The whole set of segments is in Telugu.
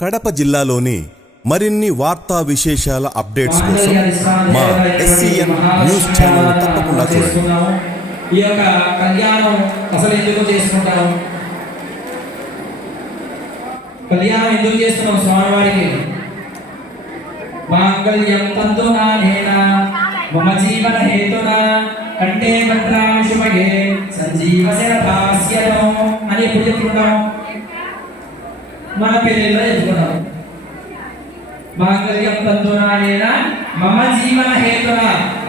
కడప జిల్లాలోని మరిన్ని వార్తా విశేషాల అప్డేట్స్ కోసం మా ఎస్సీఎన్ న్యూస్ ఛానల్ తప్పకుండా చూడండి. ఈ యొక్క కళ్యాణం అసలు ఎందుకు చేసుకుంటాము కళ్యాణం ఎందుకు చేస్తున్నాం స్వామివారికి? మాంగళ్యం తంతునా నేనా? మమ జీవన హేతున? కంటే భద్రామి శుభగే సంజీవ శరదాస్యను అని ఎప్పుడు చెప్పుకుంటాం మన పెళ్ళిలో చెప్పుకున్నాం. మాంగళ్యం తంతునానేన మమ జీవన హేతున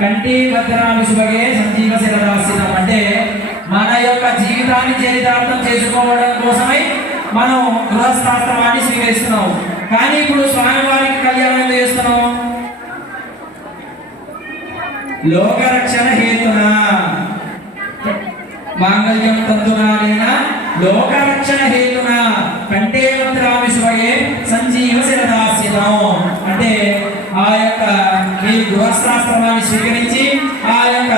కంటే భద్రామి శుభగే సంజీవ శిరదాసినం అంటే మన యొక్క జీవితాన్ని చరితార్థం చేసుకోవడం కోసమై మనం గృహస్థాశ్రమాన్ని స్వీకరిస్తున్నాం. కానీ ఇప్పుడు స్వామివారికి కళ్యాణం చేస్తున్నాం. లోకరక్షణ హేతున. మాంగళ్యం తంతునానేన లోకరక్షణ హేతు కంటే మంత్రామి శుభగే సంజీవ శిరదాస్యతం అంటే ఆ యొక్క మీ గృహస్థాశ్రమాన్ని స్వీకరించి ఆ యొక్క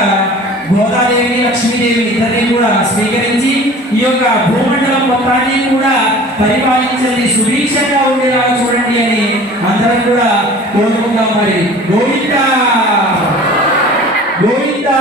గోదాదేవిని లక్ష్మీదేవిని ఇద్దరిని కూడా స్వీకరించి ఈ యొక్క భూమండలం మొత్తాన్ని కూడా పరిపాలించండి సుభిక్షంగా ఉండేలాగా చూడండి అని అందరం కూడా కోరుకుందాం మరి. గోవిందా! గోవిందా!